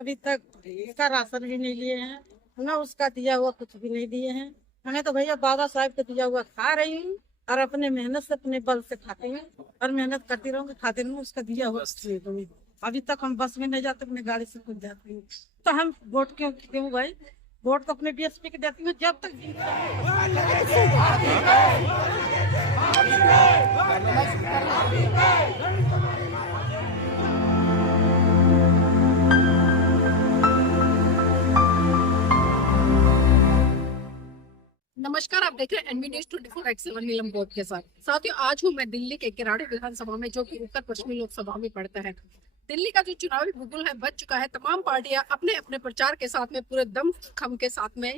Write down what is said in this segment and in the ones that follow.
अभी तक इसका राशन भी नहीं लिए हैं, ना उसका दिया हुआ कुछ भी नहीं दिए हैं। हमें तो भैया बाबा साहब का दिया हुआ खा रही हूँ और अपने मेहनत से अपने बल से खाती हूँ और मेहनत करती रहूंगी, खाती रहूंगी, उसका दिया हुआ कुछ नहीं दूंगी। अभी तक हम बस में नहीं जाते, अपने गाड़ी से खुद जाती हूँ। तो हम वोट क्यों क्यों भाई, वोट तो अपने डीएसपी के देती हूँ जब तक नमस्कार, आप देख रहे हैं एनबी न्यूज 24/7 नीलम बोध के साथ। साथियों, आज हूँ मैं दिल्ली के किराड़ी विधानसभा में, जो कि उत्तर पश्चिमी लोकसभा में पड़ता है। दिल्ली का जो चुनावी भूगोल है बच चुका है। तमाम पार्टियां अपने अपने प्रचार के साथ में पूरे दम खम के साथ में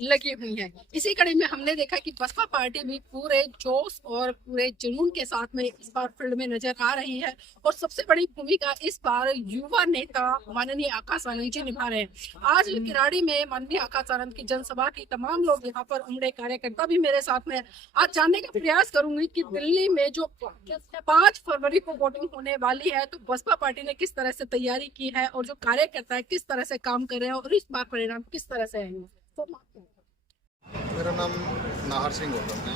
लगी हुई हैं। इसी कड़ी में हमने देखा कि बसपा पार्टी भी पूरे जोश और पूरे जुनून के साथ में इस बार फील्ड में नजर आ रही है और सबसे बड़ी भूमिका इस बार युवा नेता माननीय आकाश आनंद जी निभा रहे हैं। आज किराड़ी में माननीय आकाश आनंद की जनसभा की तमाम लोग यहाँ पर उमड़े, कार्यकर्ता भी मेरे साथ में। आज जानने का प्रयास करूंगी कि दिल्ली में जो 5 फरवरी को वोटिंग होने वाली है, तो बसपा पार्टी ने किस तरह से तैयारी की है और जो कार्यकर्ता है किस तरह से काम कर रहे हैं और इस बार परिणाम किस तरह से आएंगे। मेरा नाम नाहर सिंह गौतम है।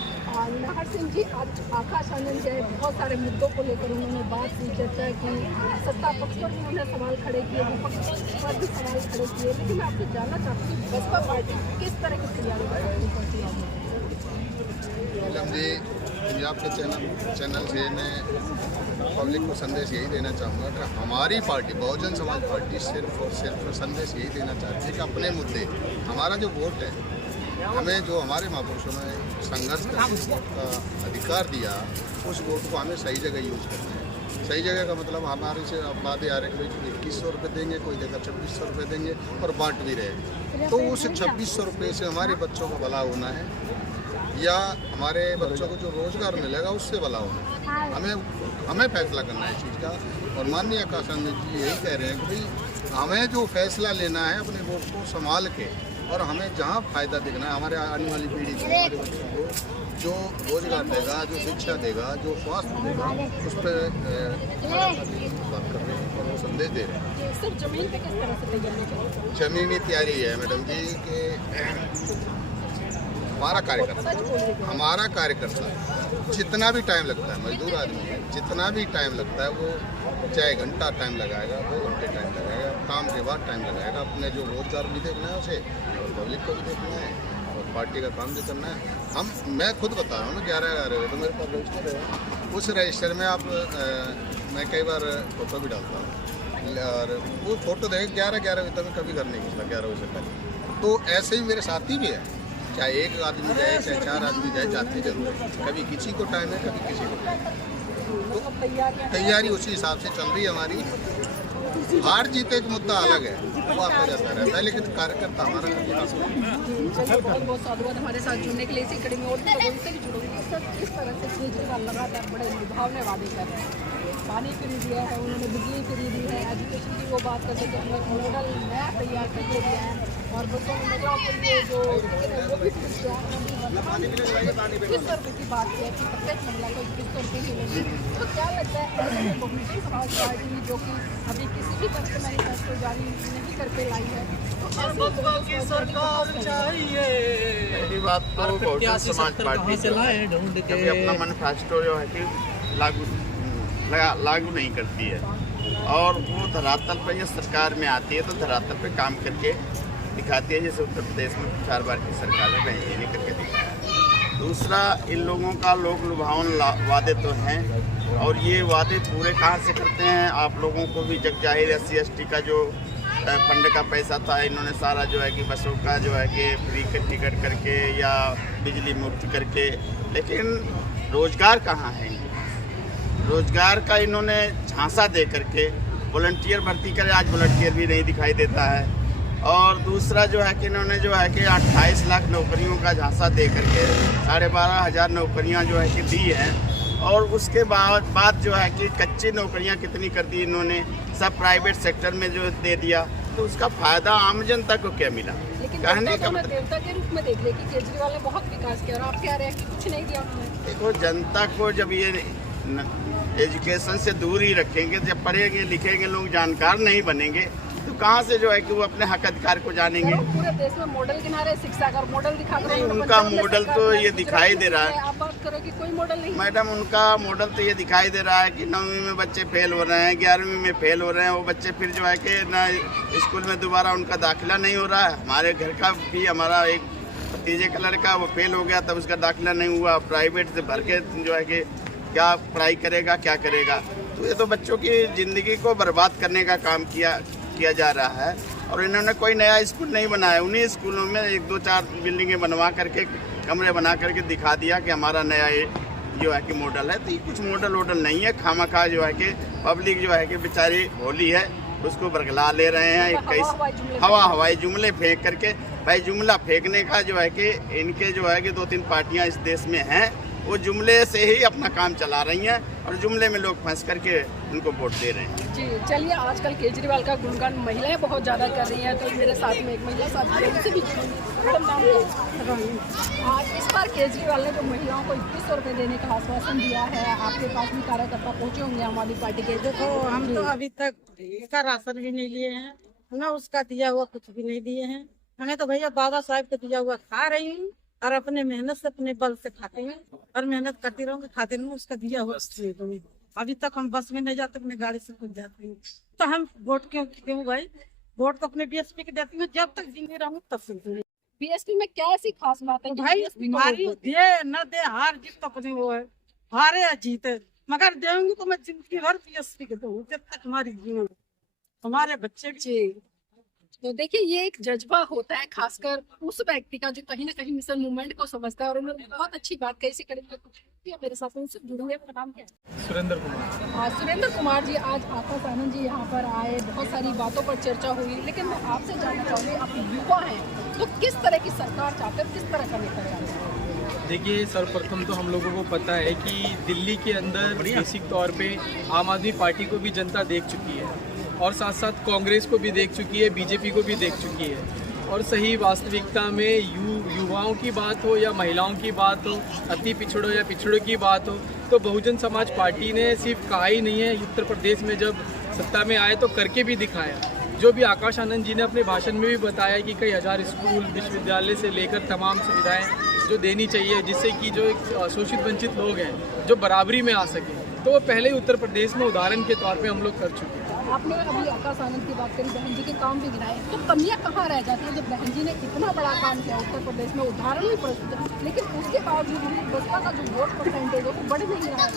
नाहर सिंह जी, आज आकाश आनंद जी बहुत सारे मुद्दों को लेकर उन्होंने बात की, चर्चा की। सत्ता पक्ष पर उन्होंने सवाल खड़े किए, विपक्ष पर भी सवाल खड़े किए, लेकिन मैं आपसे जानना चाहती हूँ बसपा पार्टी किस तरह की तैयारी करती है। नीलम जी, पंजाब के चैनल से मैं पब्लिक को संदेश यही देना चाहूँगा कि हमारी पार्टी बहुजन समाज पार्टी सिर्फ और सिर्फ संदेश यही देना चाहती है कि अपने मुद्दे, हमारा जो वोट है, हमें जो हमारे महापुरुषों ने संघर्ष का अधिकार दिया, उस वोट को हमें सही जगह यूज करना है। सही जगह का मतलब हमारे से अब बातें आ रही है कि 2100 रुपये देंगे, कोई देगा 2600 रुपये देंगे और बांट भी रहे। तो उस 2600 रुपये से हमारे बच्चों का भला होना है या हमारे बच्चों को जो रोजगार मिलेगा उससे भला होना है। हमें फैसला करना है इस चीज़ का। और माननीय आकाश आनंद जी यही कह रहे हैं कि भाई हमें जो फैसला लेना है अपने वोट को संभाल के, और हमें जहाँ फ़ायदा देखना है हमारे आने वाली पीढ़ी को, हमारे बच्चों को जो रोजगार देगा, जो शिक्षा देगा, जो स्वास्थ्य देगा, उस पर बात कर रहे हैं और वो संदेश दे रहे हैं। सर, जमीन पे किस तरह से तैयारी करें? जमीनी तैयारी है मैडम जी कि हमारा कार्यकर्ता जितना भी टाइम लगता है, मजदूर आदमी है, जितना भी टाइम लगता है वो चाहे घंटा टाइम लगाएगा, 2 घंटे टाइम लगाएगा, काम के बाद टाइम लगाएगा। अपने जो रोजगार भी देखना है उसे, और पब्लिक को भी देखना है और पार्टी का काम भी करना है। मैं खुद बता रहा हूँ ना, 11 तो मेरे पास रजिस्टर है। उस रजिस्टर में आप मैं कई बार फोटो भी डालता हूँ और वो फोटो देख 11 बजे तक मैं कभी घर नहीं घुसता, 11 बजे से पहले। तो ऐसे ही मेरे साथी भी है, चाहे एक आदमी जाए चाहे 4 आदमी जाए, जाती जरूर है। कभी किसी को टाइम है, कभी किसी को टाइम है। तो तैयारी उसी हिसाब से चल रही है हमारी। हार जीत एक मुद्दा अलग है, वो आता जाता रहता है, लेकिन कार्यकर्ता हमारा बहुत बहुत साधुवाद हमारे साथ जुड़ने के लिए। इसी कड़ी में और भी लोगों से भी जुड़ूंगी। सर, किस तरह से केजरीवाल लगातार बड़े लुभावने वादे कर रहे हैं? पानी फ्री दिया है उन्होंने, बिजली फ्री दी है, एजुकेशन की वो बात करते थे, मॉडल नया तैयार करके दिया है और बच्चों में महिलाओं के लिए जो वो भी किस रुपये की बात की है कि प्रत्येक महिला को 2100 रुपये मिलेंगे। तो क्या लगता है बहुजन समाज पार्टी जो कि अभी किसी भी तरह से मैनिफेस्टो जारी नहीं करके लाई है, पहली बात तो बहुजन समाज पार्टी कभी अपना मैनिफेस्टो जो है कि लागू नहीं करती है, और वो धरातल पर जब सरकार में आती है तो धरातल पे काम करके दिखाती है। जैसे उत्तर प्रदेश में 4 बार की सरकार है, वहीं ये नहीं करके दिखाया। दूसरा, इन लोगों का लोक लुभावन वादे तो हैं, और ये वादे पूरे कहाँ से करते हैं आप लोगों को भी जग जाहिर है। SC/ST का जो फंड का पैसा था, इन्होंने सारा जो है कि बसों का जो है कि फ्री टिकट करके या बिजली मुफ्त करके, लेकिन रोजगार कहाँ है? रोजगार का इन्होंने झांसा दे करके वॉलंटियर भर्ती करे, आज वॉलंटियर भी नहीं दिखाई देता है। और दूसरा जो है कि इन्होंने जो है कि 28 लाख नौकरियों का झांसा दे करके 12,500 नौकरियां जो है कि दी हैं, और उसके बाद जो है कि कच्ची नौकरियां कितनी कर दी इन्होंने, सब प्राइवेट सेक्टर में जो दे दिया, तो उसका फायदा आम जनता को क्या मिला? कहने का मतलब देवता के रूप में देख ले कि केजरीवाल ने बहुत विकास किया और आप कह रहे हैं कि कुछ नहीं दिया उन्होंने। देखो, जनता को जब ये एजुकेशन से दूर ही रखेंगे, जब पढ़ेंगे लिखेंगे लोग जानकार नहीं बनेंगे, तो कहाँ से जो है कि वो अपने हक अधिकार को जानेंगे। पूरे देश में मॉडल गिना शिक्षा का मॉडल दिखाकर उनका मॉडल तो ये दिखाई दे रहा है। आप बात करो कि कोई मॉडल नहीं। मैडम उनका मॉडल तो ये दिखाई दे रहा है कि 9वीं में बच्चे फेल हो रहे हैं, 11वीं में फेल हो रहे हैं, वो बच्चे फिर जो है कि ना स्कूल में दोबारा उनका दाखिला नहीं हो रहा है। हमारे घर का भी हमारा एक भतीजे का लड़का वो फेल हो गया, तब उसका दाखिला नहीं हुआ, प्राइवेट से भर के जो है कि क्या पढ़ाई करेगा, क्या करेगा। तो ये तो बच्चों की ज़िंदगी को बर्बाद करने का काम किया जा रहा है। और इन्होंने कोई नया स्कूल नहीं बनाया, उन्हीं स्कूलों में 1-2-4 बिल्डिंगें बनवा करके, कमरे बना करके दिखा दिया कि हमारा नया ये जो है कि मॉडल है। तो ये कुछ मॉडल वोडल नहीं है, खामखा जो है कि पब्लिक जो है कि बेचारी होली है उसको बरगला ले रहे हैं। हवाई जुमले फेंक करके, भाई जुमला फेंकने का जो है कि इनके जो है कि 2-3 पार्टियां इस देश में हैं, वो जुमले से ही अपना काम चला रही हैं और जुमले में लोग फंस करके उनको वोट दे रहे हैं। जी चलिए, आजकल केजरीवाल का गुणगान महिलाएं बहुत ज़्यादा कर रही हैं, तो मेरे साथ में एक महिला साथी है, उनसे भी मैडम नाम क्या है? आज इस बार केजरीवाल ने जो महिलाओं को 2100 रुपये देने का आश्वासन दिया है, आपके पास भी कार्यकर्ता पहुँचे होंगे आम आदमी पार्टी के। देखो हम तो अभी तक इसका राशन भी नहीं लिए हैं, ना उसका दिया हुआ कुछ भी नहीं दिए हैं। हमें तो भैया बाबा साहब का दिया हुआ खा रही हूँ और अपने मेहनत से अपने बल से खाते हैं और मेहनत करती रहूंगी, खाते रहूंगी, उसका दिया हुआ दूंगी। अभी तक हम बस में नहीं जाते, अपने गाड़ी से खुद जाती हूँ। तो हम वोट क्यों भाई, वोट तो अपने बीएसपी के देती हूँ, जब तक जिंदगी रहूंगी तब से। बीएसपी में क्या ऐसी खास बात है? भाई हमारी दे न दे, हार जीत तो अपनी वो है, हारे या जीते, मगर देंगे तो मैं जिंदगी भर बीएसपी के दूंगी जब तक हमारी जीवन, हमारे बच्चे भी। तो देखिए, ये एक जज्बा होता है खासकर उस व्यक्ति का जो कहीं ना कहीं मिशन मूवमेंट को समझता है, और उन्होंने बहुत अच्छी बात कही। इसी करीब मेरे साथ उनसे जुड़ेंगे। आपका नाम क्या है? सुरेंद्र कुमार। सुरेंद्र कुमार जी, आज आकाश आनंद जी यहाँ पर आए, बहुत सारी बातों पर चर्चा हुई, लेकिन मैं आपसे जानना चाहूँगी, आप युवा हैं तो किस तरह की सरकार चाहते हैं, किस तरह का नेता चाहते हैं? देखिए, सर्वप्रथम तो हम लोगों को पता है कि दिल्ली के अंदर बेसिक तौर पे आम आदमी पार्टी को भी जनता देख चुकी है और साथ साथ कांग्रेस को भी देख चुकी है, बीजेपी को भी देख चुकी है। और सही वास्तविकता में युवाओं की बात हो या महिलाओं की बात हो, अति पिछड़ों या पिछड़ों की बात हो, तो बहुजन समाज पार्टी ने सिर्फ कहा ही नहीं है, उत्तर प्रदेश में जब सत्ता में आए तो करके भी दिखाया। जो भी आकाश आनंद जी ने अपने भाषण में भी बताया कि कई हज़ार स्कूल, विश्वविद्यालय से लेकर तमाम सुविधाएं जो देनी चाहिए, जिससे कि जो एक शोषित वंचित लोग हैं जो बराबरी में आ सके, तो वो पहले ही उत्तर प्रदेश में उदाहरण के तौर पे हम लोग कर चुके हैं। आपने अभी आकाश आनंद की बात करी, बहन जी के काम भी गिनाए, तो कमियां कहाँ रह जाती है? जब बहन जी ने इतना बड़ा काम किया उत्तर प्रदेश में, उदाहरण भी प्रस्तुत है, लेकिन उसके बावजूद भी बसपा का जो वोट परसेंटेज है वो बढ़ नहीं रहा है।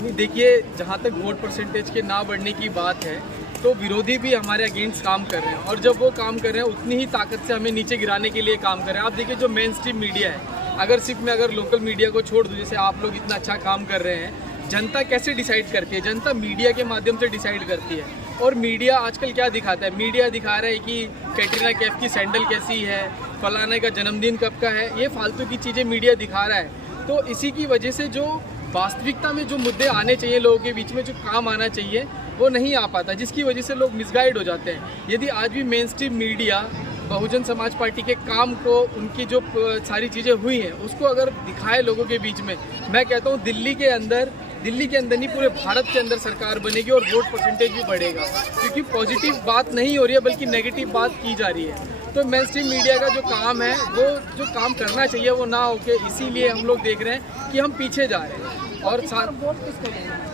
नहीं, देखिए, जहाँ तक वोट परसेंटेज के ना बढ़ने की बात है तो विरोधी भी हमारे अगेंस्ट काम कर रहे हैं, और जब वो काम कर रहे हैं उतनी ही ताकत से हमें नीचे गिराने के लिए काम कर रहे हैं। आप देखिए, जो मेन स्ट्रीम मीडिया है, अगर सिर्फ मैं लोकल मीडिया को छोड़ दूँ, जैसे आप लोग इतना अच्छा काम कर रहे हैं, जनता कैसे डिसाइड करती है? जनता मीडिया के माध्यम से डिसाइड करती है। और मीडिया आजकल क्या दिखाता है? मीडिया दिखा रहा है कि कैटरीना कैफ की सैंडल कैसी है, फलाने का जन्मदिन कब का है, ये फालतू की चीज़ें मीडिया दिखा रहा है। तो इसी की वजह से जो वास्तविकता में जो मुद्दे आने चाहिए लोगों के बीच में, जो काम आना चाहिए, वो नहीं आ पाता, जिसकी वजह से लोग मिसगाइड हो जाते हैं। यदि आज भी main stream media Bahujan Samaj party के काम को, उनकी जो सारी चीज़ें हुई हैं, उसको अगर दिखाए लोगों के बीच में, मैं कहता हूँ दिल्ली के अंदर नहीं, पूरे भारत के अंदर सरकार बनेगी और वोट परसेंटेज भी बढ़ेगा, क्योंकि पॉजिटिव बात नहीं हो रही है बल्कि नेगेटिव बात की जा रही है। तो मेन स्ट्रीम मीडिया का जो काम है, वो जो काम करना चाहिए वो ना होके, इसीलिए हम लोग देख रहे हैं कि हम पीछे जा रहे हैं। और साथ वोट किसको देंगे?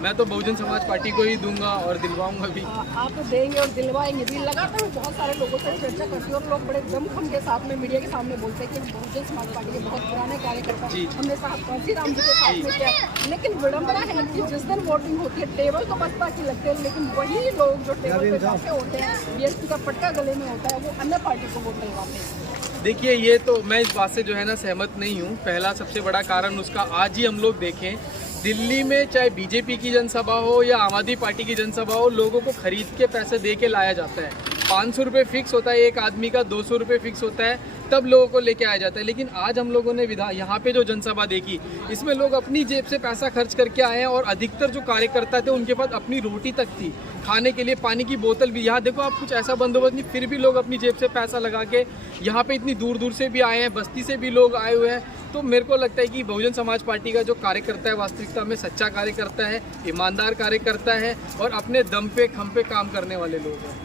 मैं तो बहुजन समाज पार्टी को ही दूंगा और दिलवाऊंगा भी। आप देंगे और दिलवाएंगे भी। लगातार बहुत सारे लोगों से चर्चा करती है और लोग बड़े दमखम के साथ में मीडिया के सामने बोलते हैं कि बहुजन समाज पार्टी के बहुत पुराने कार्यकर्ता, हमने साथ कांसीराम जी के साथ में किया, लेकिन विडम्बना है कि जिस दिन वोटिंग होती है टेबल तो बसपा की लगते हैं, लेकिन वही लोग जो टेबल पे बैठे होते हैं, बीएसपी का पट्टा गले में होता है, वो अन्य पार्टी को वोट दिलवाते हैं। देखिए, ये तो मैं इस बात से जो है ना सहमत नहीं हूँ। पहला सबसे बड़ा कारण उसका आज ही हम लोग देखें, दिल्ली में चाहे बीजेपी की जनसभा हो या आम आदमी पार्टी की जनसभा हो, लोगों को खरीद के पैसे दे के लाया जाता है। 500 रुपये फिक्स होता है एक आदमी का, 200 रुपये फिक्स होता है, तब लोगों को लेके आया जाता है। लेकिन आज हम लोगों ने यहाँ पे जो जनसभा देखी, इसमें लोग अपनी जेब से पैसा खर्च करके आए हैं और अधिकतर जो कार्यकर्ता थे उनके पास अपनी रोटी तक थी, खाने के लिए पानी की बोतल भी। यहाँ देखो आप, कुछ ऐसा बंदोबस्त नहीं, फिर भी लोग अपनी जेब से पैसा लगा के यहाँ पे इतनी दूर दूर से भी आए हैं, बस्ती से भी लोग आए हुए हैं। तो मेरे को लगता है कि बहुजन समाज पार्टी का जो कार्यकर्ता है वास्तविकता में सच्चा कार्यकर्ता है, ईमानदार कार्यकर्ता है और अपने दम पे खम पे काम करने वाले लोग हैं।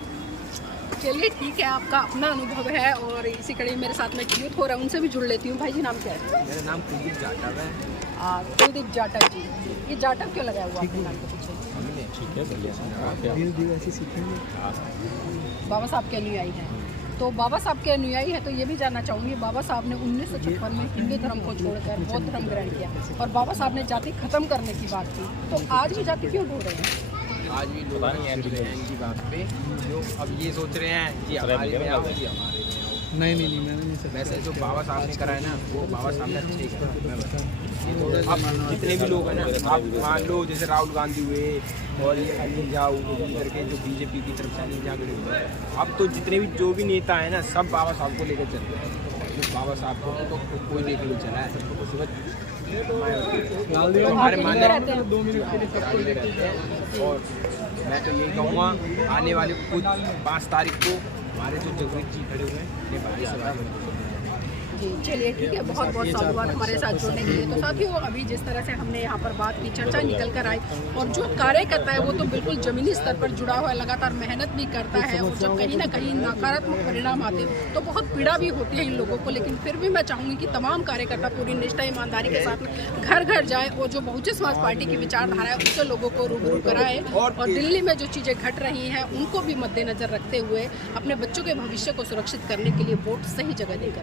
चलिए ठीक है, आपका अपना अनुभव है और इसी कड़ी मेरे साथ में यूथ हो रहा है, उनसे भी जुड़ लेती हूँ। भाई जी नाम क्या है? मेरा नाम कुलदीप जाटव है। कुलदीप जाटव जी, ये जाटव क्यों लगाया हुआ आपके नाम के पीछे? हमने ठीक है, बढ़िया ऐसे सीखेंगे। बाबा साहब के अनुयायी हैं, तो बाबा साहब के अनुयायी है तो ये भी जानना चाहूँगी, बाबा साहब ने 1956 में हिंदू धर्म को छोड़कर बौद्ध धर्म ग्रहण किया और बाबा साहब ने जाति खत्म करने की बात की, तो आज भी जाति क्यों ढूंढ रहे हैं? आज भी लोग हैं इनकी बात पे, जो अब ये सोच रहे हैं कि हमारे में आओ, कि हमारे में आओ। नहीं मैंने नहीं सोचा। वैसे जो बाबा साहब ने करा है ना, वो बाबा साहब ने अच्छे करा। अब जितने भी लोग हैं ना, आप मान लो जैसे राहुल गांधी हुए और ये अनिजा इधर के जो बीजेपी की तरफ से अनिजा खड़े हुए, अब तो जितने भी जो भी नेता है ना, सब बाबा साहब को लेकर चल रहे हैं। तो बाबा साहब को तो कोई लेकर नहीं चला है, हमारे मानने रहते हैं 2 मिनट के लिए सबको लेते हैं। और मैं तो यही कहूँगा, आने वाले कुछ 5 तारीख को हमारे जो जगजीत जी खड़े हुए हैं, ये भारी सभा जी चलिए ठीक है, बहुत बहुत साधुवाद हमारे साथ जुड़ने के लिए। तो साथियों, अभी जिस तरह से हमने यहाँ पर बात की, चर्चा निकल कर आई, और जो कार्यकर्ता है वो तो बिल्कुल जमीनी स्तर पर जुड़ा हुआ है, लगातार मेहनत भी करता है, और जब कहीं ना कहीं नकारात्मक परिणाम आते तो बहुत पीड़ा भी होती है इन लोगों को। लेकिन फिर भी मैं चाहूँगी कि तमाम कार्यकर्ता पूरी निष्ठा ईमानदारी के साथ घर घर जाए और जो बहुजन समाज पार्टी की विचारधारा है उससे लोगों को रूबरू कराए, और दिल्ली में जो चीज़ें घट रही हैं उनको भी मद्देनजर रखते हुए अपने बच्चों के भविष्य को सुरक्षित करने के लिए वोट सही जगह देकर